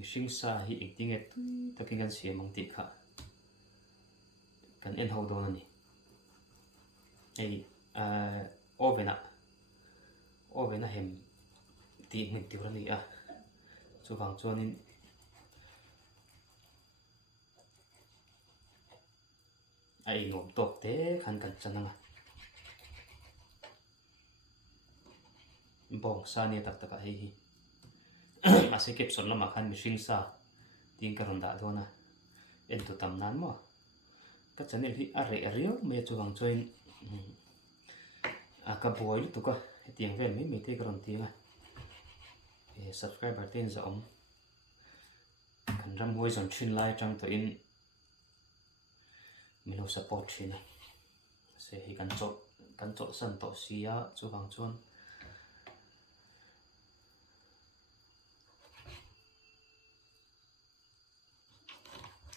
mihring sa hi ektinge takin kan siam ang ti kha kan en ho don ani ei ovena hem ti ngin ti rani a chu wang chuanin ai ngom tok te khan kan chananga bong sa ni tak taka hei hi ase kep son lama khan mihring sa ting ka ron da dona en tu tam nan mo ka channel hi a re rio me chu wang choin a ka boil tu ka tiang vel mi te ka ron tinga subscriber ten za om kan ram hoi zon thin lai tang to in milo support thina se hi kan cho san to sia chu wang chuan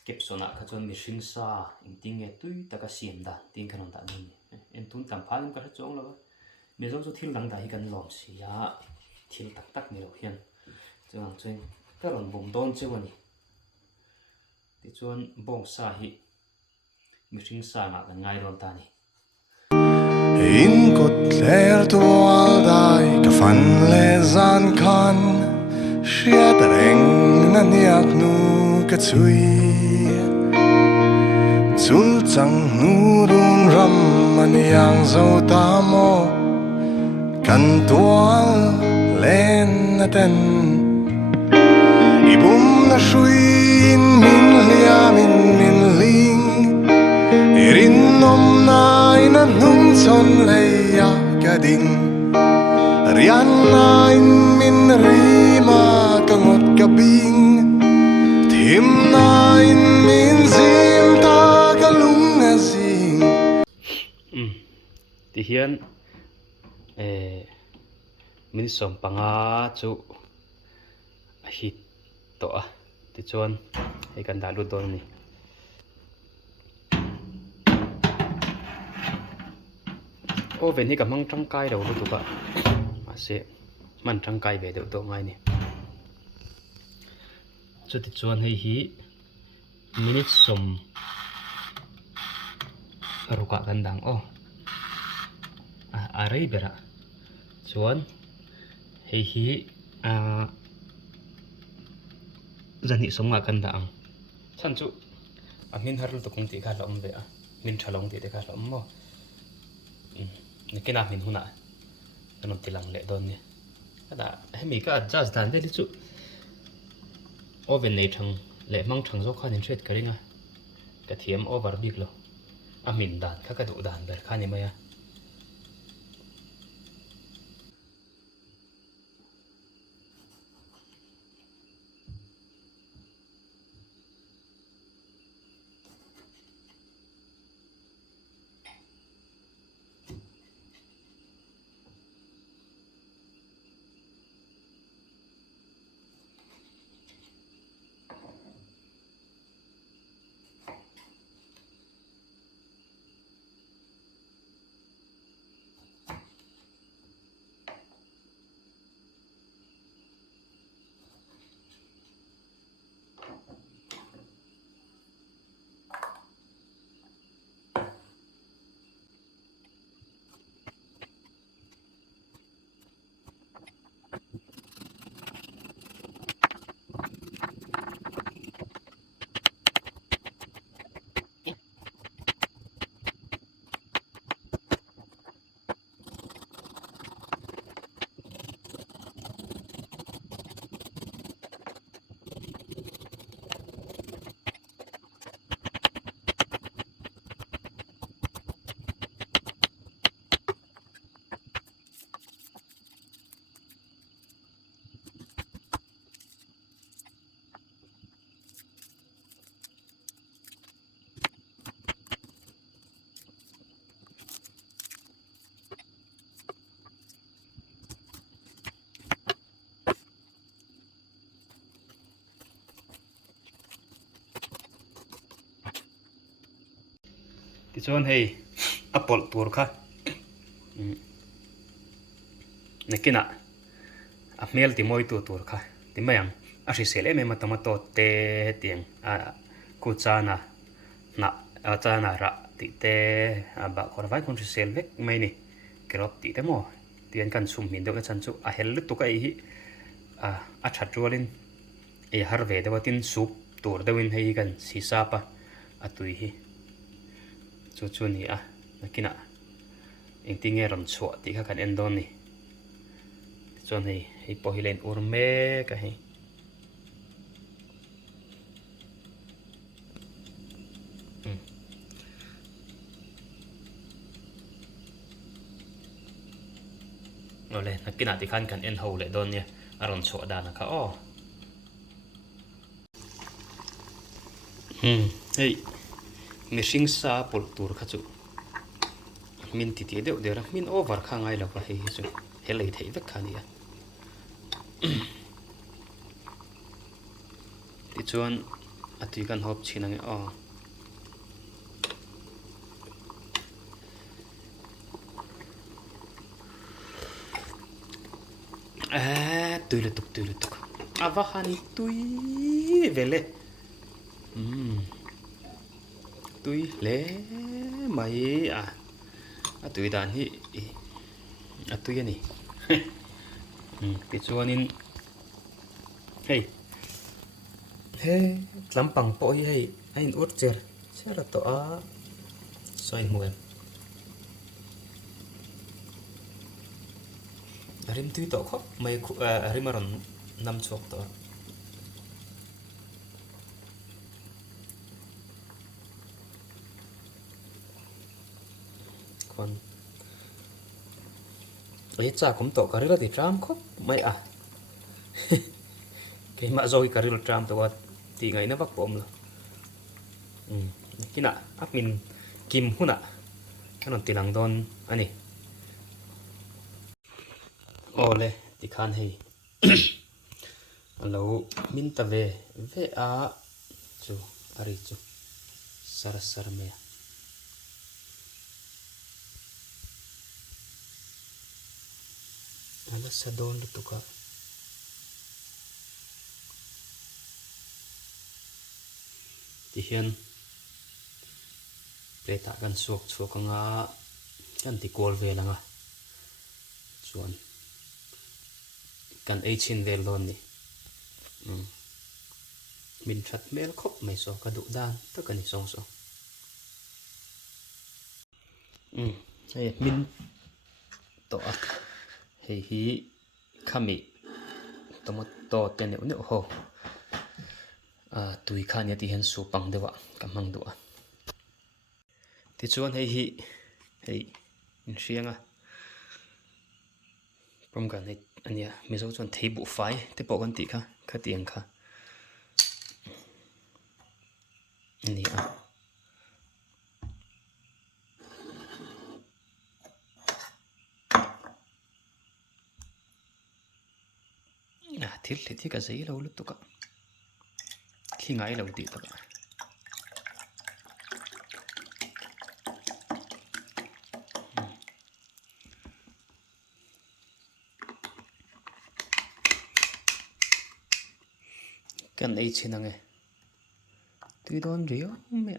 kep sona kha chuan mihring sa ingting nge tui taka siam da ting khanon da ni en tun tam pha ka chong lawa mi zo thil dang da hi kan lom sia thil tak tak ni lo hian chuang chuan ka ron bum don chewani ti chuan bong sa hi mihring sa na kan ngai ron ta ni in kot ler tual dai ka fan le zan khan shia tereng na niak nu ka chui chul chang nu run ram maniang zo ta mo kan tual len na ten ibum na shuin min liam min ling irin nom nai na nung chon leya ka ding rian nai min rima ka ngot ka bing thim nai min zim ta ka lung na sing ti hian min som panga chu a hit to a ti chuan hei kan da lu don ni oven hi ka mang tang kai ro lu tu ka ase man tang kai ve deuh to ngai ni chu ti chuan hei hi minute som ruka kan dang a rei bera chuan hei hi zani somnga kan da ang chan chu a min har lu to kong ti kha lom ve a min thalong ti te kha lom mo kena min huna kanom tilang le don ni kada hemi ka adjust dan de chu oven nei thang le mang thang zo khan in thret karinga ka thiam over big lo a min dan kha ka du dan ber khani maya ti chuan hei apol tur kha nekina a mel ti moi tur kha ti mayang a ri sele me tomato te tiang a ku chana na a chana ra ti te a ba kor vai kon ri sel vek mai ni kerot ti te mo tian kan sum min do ka chan chu a hel tu ka hi a that rolin e har ve de watin sup tur dewin hei kan si sa pa a tui hi chu chu ni a nakina eng ti nge ron chua ti kha kan endon ni chon hei po hi len ur me ka hei ole nakina ti khan kan en ho le don nia aron chua da na kha o hei mishing sa pul tur kha chu min ti ti deuh der min over kha ngai lo ka hei chu helei thei vek kha nia ti chuan atui kan hop chhin ange o tui le tuk ava hani tui vele tui le mai a tui dan hi a tui ani ti chuanin hei tlampang po hi hei ain ur cher chera to a soi muem rim tui to khop mai rimaron nam chok to kon ấy cha cũng tổ cái là thì tram khóc mày à cái mà rồi cái là tram tổ thì ngày nó vắt bom rồi cái nè áp mình kim hôn à cái nó tiền hàng đòn anh này ô lê thì khan hay lâu mình ta về à chú ari chú sar mẹ ala sa don lu tuka ti hian pleta kan suak anga kan ti kol ve langa chuan kan ei chin vel don ni min that mel khop mai so ka du dan ta kan ni song so hey min to a hei hi khami tomato te ne ho tui kha ne ti hen su pang dewa kamang du a ti chuan hei in hrianga prom kan hei ania mi zo chuan thei bu fai te po kan ti kha tiang kha ni a thil thi ka zei lo lu tu ka khi ngai lo ti ta ba kan ei chinange tui don rio me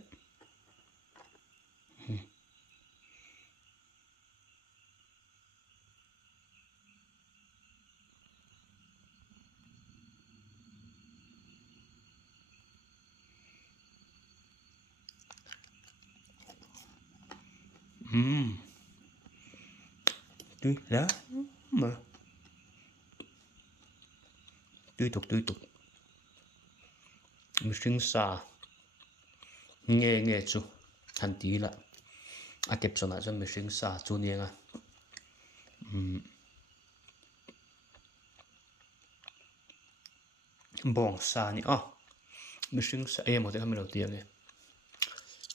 tui lá mà tui tục mi sinh sa nghe chu han tí là kẹp số nào cho mi sinh sa chu niên bong sa ni mi sinh sa em một cái mình đầu tiên này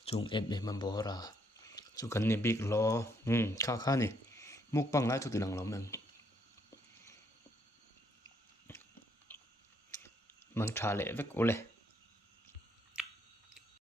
chung em mà bỏ ra chu kan ni big lo kha ni muk pang lai chu ti lang lo men mang tha le vek ole